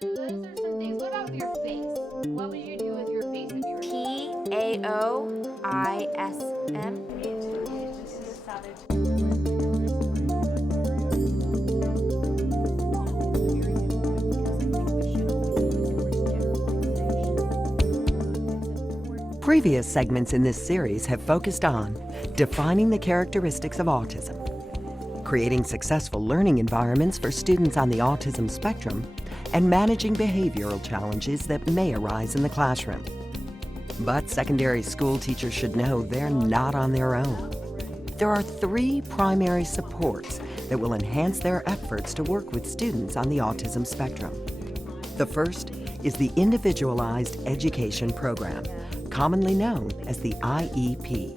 Those are some things. What about with your face? What would you do with your face if you were PAOISM. Previous segments in this series have focused on defining the characteristics of autism, creating successful learning environments for students on the autism spectrum, and managing behavioral challenges that may arise in the classroom. But secondary school teachers should know they're not on their own. There are 3 primary supports that will enhance their efforts to work with students on the autism spectrum. The first is the Individualized Education Program, commonly known as the IEP.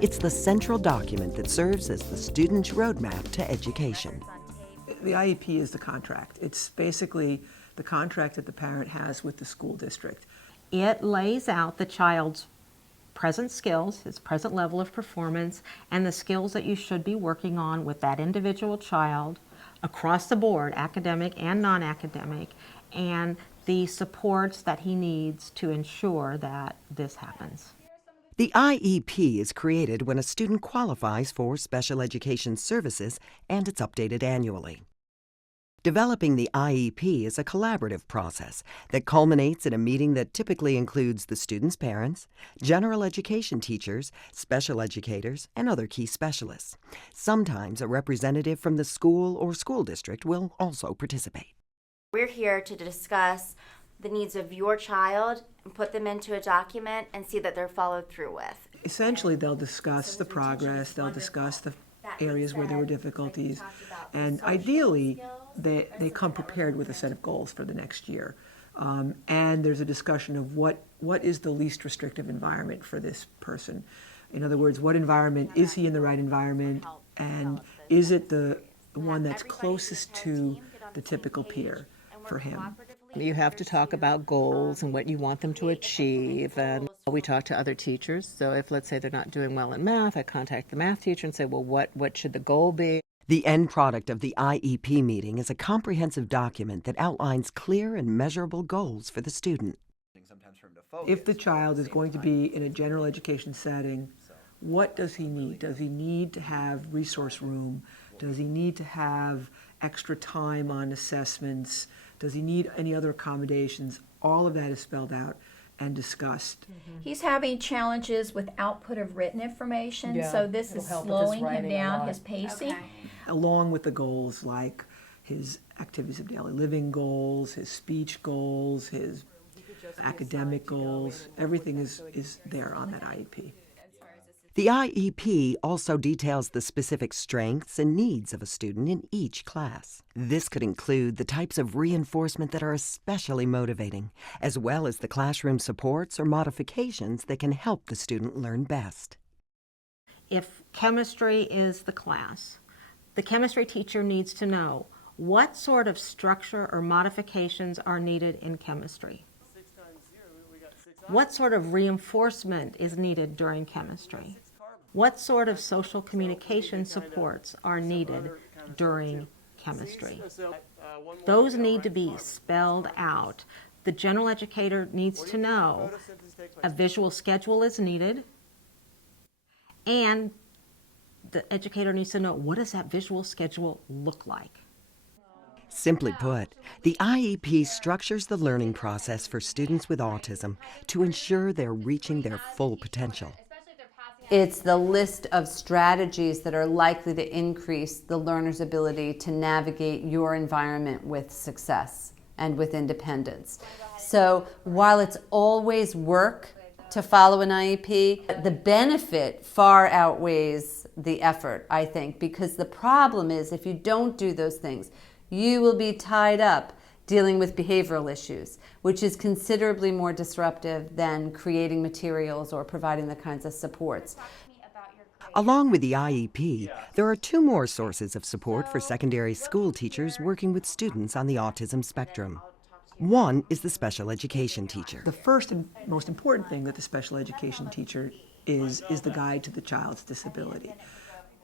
It's the central document that serves as the student's roadmap to education. The IEP is the contract. It's basically the contract that the parent has with the school district. It lays out the child's present skills, his present level of performance, and the skills that you should be working on with that individual child across the board, academic and non-academic, and the supports that he needs to ensure that this happens. The IEP is created when a student qualifies for special education services, and it's updated annually. Developing the IEP is a collaborative process that culminates in a meeting that typically includes the student's parents, general education teachers, special educators, and other key specialists. Sometimes a representative from the school or school district will also participate. We're here to discuss the needs of your child and put them into a document and see that they're followed through with. Essentially, they'll discuss the progress, they'll discuss the areas where there were difficulties, and ideally, they come prepared with a set of goals for the next year. And there's a discussion of what is the least restrictive environment for this person. In other words, what environment, is he in the right environment, and is it the one that's closest to the typical peer for him? You have to talk about goals and what you want them to achieve, and we talk to other teachers. So if, let's say, they're not doing well in math, I contact the math teacher and say, well, what should the goal be? The end product of the IEP meeting is a comprehensive document that outlines clear and measurable goals for the student. If the child is going to be in a general education setting, what does he need? Does he need to have resource room? Does he need to have extra time on assessments? Does he need any other accommodations? All of that is spelled out and discussed. He's having challenges with output of written information, so this is slowing him down, his pacing. Along with the goals like his activities of daily living goals, his speech goals, his academic goals, everything is there on that IEP. The IEP also details the specific strengths and needs of a student in each class. This could include the types of reinforcement that are especially motivating, as well as the classroom supports or modifications that can help the student learn best. If chemistry is the class, the chemistry teacher needs to know what sort of structure or modifications are needed in chemistry. What sort of reinforcement is needed during chemistry? What sort of social communication supports are needed during chemistry? Those need to be spelled out. The general educator needs to know a visual schedule is needed, and the educator needs to know, what does that visual schedule look like? Simply put, the IEP structures the learning process for students with autism to ensure they're reaching their full potential. It's the list of strategies that are likely to increase the learner's ability to navigate your environment with success and with independence. So while it's always work to follow an IEP, the benefit far outweighs the effort, I think, because the problem is if you don't do those things, you will be tied up dealing with behavioral issues, which is considerably more disruptive than creating materials or providing the kinds of supports. Along with the IEP, there are 2 more sources of support for secondary school teachers working with students on the autism spectrum. One is the special education teacher. The first and most important thing that the special education teacher is the guide to the child's disability.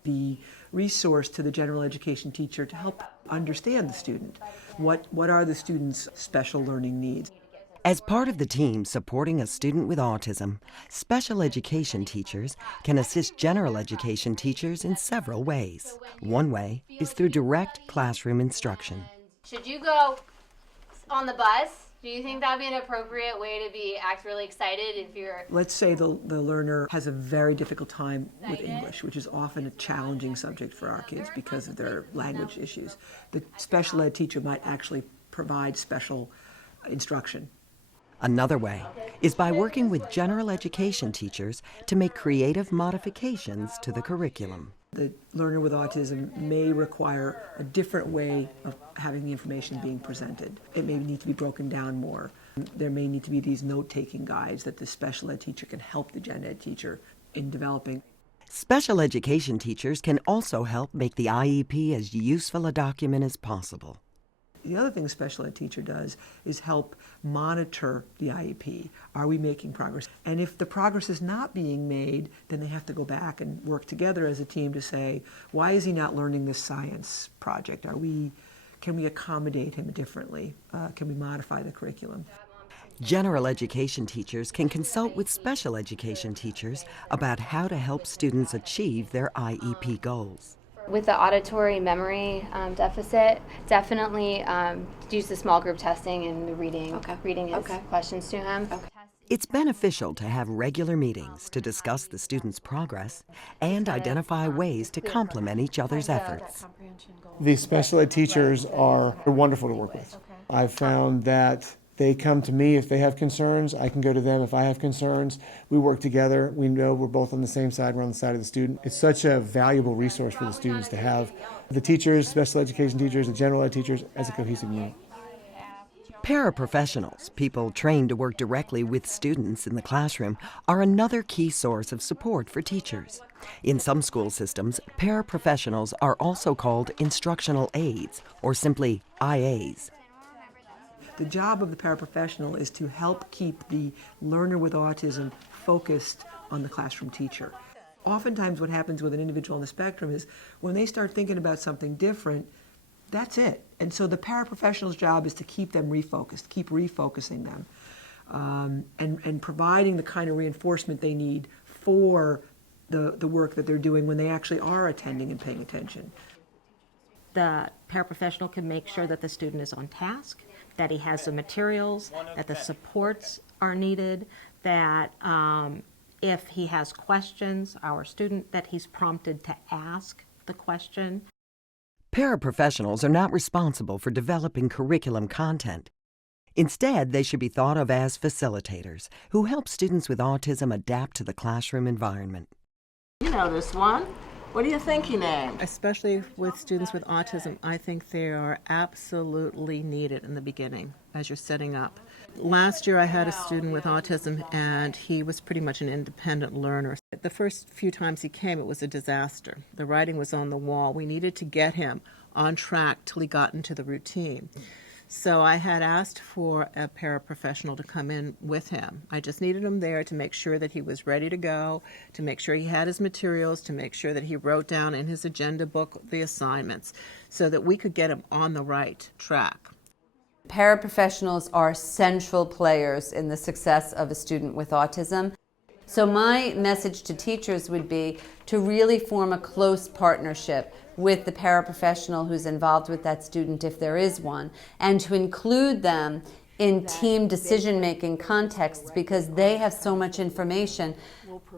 the resource to the general education teacher to help understand the student. What are the student's special learning needs? As part of the team supporting a student with autism, special education teachers can assist general education teachers in several ways. One way is through direct classroom instruction. Should you go on the bus? Do you think that would be an appropriate way to act really excited if you're... Let's say the learner has a very difficult time with English, which is often a challenging subject for our kids because of their language issues. The special ed teacher might actually provide special instruction. Another way is by working with general education teachers to make creative modifications to the curriculum. The learner with autism may require a different way of having the information being presented. It may need to be broken down more. There may need to be these note-taking guides that the special ed teacher can help the gen ed teacher in developing. Special education teachers can also help make the IEP as useful a document as possible. The other thing a special ed teacher does is help monitor the IEP. Are we making progress? And if the progress is not being made, then they have to go back and work together as a team to say, why is he not learning this science project? Can we accommodate him differently? Can we modify the curriculum? General education teachers can consult with special education teachers about how to help students achieve their IEP goals. With the auditory memory deficit, definitely use the small group testing and reading his questions to him. It's beneficial to have regular meetings to discuss the student's progress and identify ways to complement each other's efforts. The special ed teachers are wonderful to work with. I've found that they come to me if they have concerns. I can go to them if I have concerns. We work together. We know we're both on the same side. We're on the side of the student. It's such a valuable resource for the students to have the teachers, special education teachers, the general ed teachers as a cohesive unit. Paraprofessionals, people trained to work directly with students in the classroom, are another key source of support for teachers. In some school systems, paraprofessionals are also called instructional aides, or simply IAs. The job of the paraprofessional is to help keep the learner with autism focused on the classroom teacher. Oftentimes what happens with an individual on the spectrum is when they start thinking about something different, that's it. And so the paraprofessional's job is to keep them refocused, keep refocusing them, and providing the kind of reinforcement they need for the work that they're doing when they actually are attending and paying attention. The paraprofessional can make sure that the student is on task, that he has the materials, that the supports are needed, that if he has questions, our student, that he's prompted to ask the question. Paraprofessionals are not responsible for developing curriculum content. Instead, they should be thought of as facilitators who help students with autism adapt to the classroom environment. You know this one. What do you think he named? Especially with students with autism, I think they are absolutely needed in the beginning as you're setting up. Last year I had a student with autism and he was pretty much an independent learner. The first few times he came, it was a disaster. The writing was on the wall. We needed to get him on track till he got into the routine. So I had asked for a paraprofessional to come in with him. I just needed him there to make sure that he was ready to go, to make sure he had his materials, to make sure that he wrote down in his agenda book the assignments, so that we could get him on the right track. Paraprofessionals are central players in the success of a student with autism. So my message to teachers would be to really form a close partnership with the paraprofessional who's involved with that student, if there is one, and to include them in team decision-making contexts because they have so much information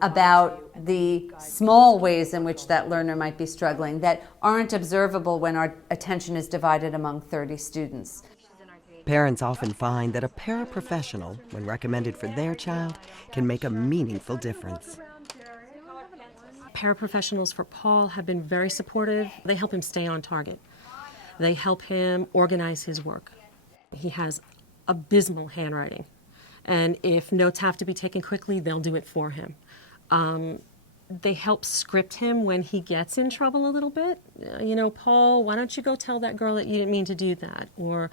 about the small ways in which that learner might be struggling that aren't observable when our attention is divided among 30 students. Parents often find that a paraprofessional, when recommended for their child, can make a meaningful difference. Paraprofessionals for Paul have been very supportive. They help him stay on target. They help him organize his work. He has abysmal handwriting, and if notes have to be taken quickly, they'll do it for him. They help script him when he gets in trouble a little bit. You know, Paul, why don't you go tell that girl that you didn't mean to do that? Or,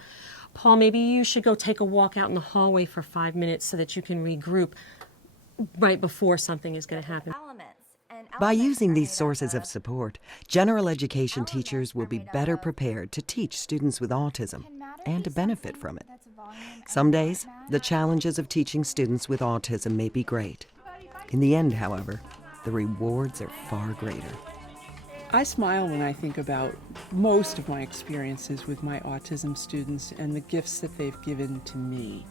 Paul, maybe you should go take a walk out in the hallway for 5 minutes so that you can regroup right before something is going to happen. By using these sources of support, general education teachers will be better prepared to teach students with autism and to benefit from it. Some days, the challenges of teaching students with autism may be great. In the end, however, the rewards are far greater. I smile when I think about most of my experiences with my autism students and the gifts that they've given to me.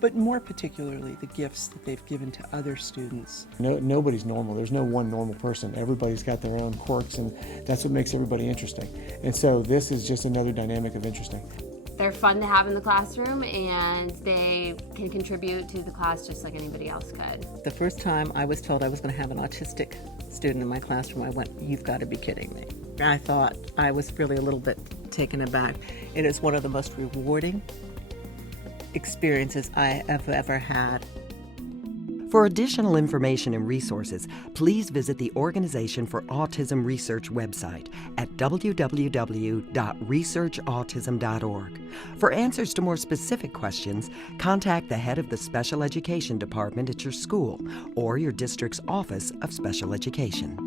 But more particularly, the gifts that they've given to other students. Nobody's normal. There's no one normal person. Everybody's got their own quirks, and that's what makes everybody interesting. And so this is just another dynamic of interesting. They're fun to have in the classroom, and they can contribute to the class just like anybody else could. The first time I was told I was going to have an autistic student in my classroom, I went, "You've got to be kidding me." I thought I was really a little bit taken aback. It is one of the most rewarding experiences I have ever had. For additional information and resources, please visit the Organization for Autism Research website at www.researchautism.org. For answers to more specific questions, contact the head of the Special Education Department at your school or your district's Office of Special Education.